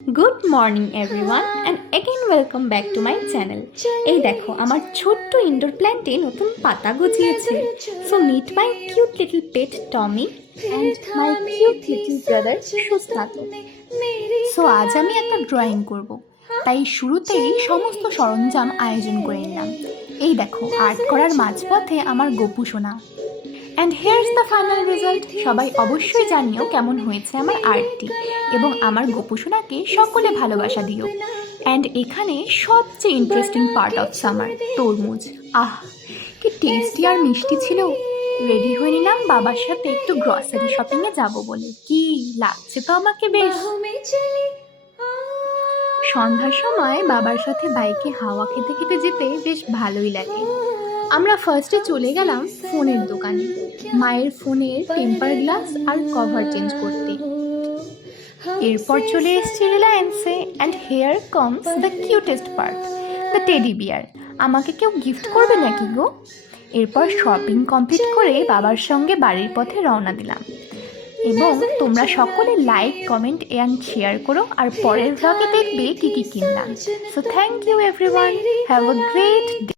Good morning everyone and again welcome back to my channel. এই দেখো আমার ছোট্ট ইনডোর প্ল্যান্টে নতুন পাতা গজিয়েছে। So meet my cute little pet Tommy and my cute little brother সুস্থাতো। সো আজ আমি একটা ড্রয়িং করব, তাই শুরুতেই সমস্ত সরঞ্জাম আয়োজন করে নিলাম। এই দেখো আর্ট করার মাঝপথে আমার গপু সোনা। And here's the final result. সবাই অবশ্যই জানিও কেমন হয়েছে আমার আর্টটি, এবং আমার গোপুসোনাকে সকলে ভালোবাসা দিও। অ্যান্ড এখানে সবচেয়ে ইন্টারেস্টিং পার্ট অফ সামার, তরমুজ। আহ, কি টেস্টি আর মিষ্টি ছিল। রেডি হয়ে নিলাম বাবার সাথে একটু গ্রসারি শপিংয়ে যাব বলে। কি লাগছে তো আমাকে বেশ। সন্ধ্যার সময় বাবার সাথে বাইকে হাওয়া খেতে খেতে যেতে বেশ ভালোই লাগে। আমরা ফার্স্টে চলে গেলাম ফোনের দোকানে, মায়ের ফোনের টেম্পার গ্লাস আর কভার চেঞ্জ করতে। এরপর চলে এসেছি রিলায়েন্সে, and here comes the cutest part, the teddy bear. আমাকে কেউ গিফট করবে নাকি গো? এরপর শপিং কমপ্লিট করে বাবার সঙ্গে বাড়ির পথে রওনা দিলাম। এবং তোমরা সকলে লাইক, কমেন্ট অ্যান্ড শেয়ার করো, আর পরের ভ্লগে দেখবে কী কী কিনলাম। So thank you everyone, have a great day.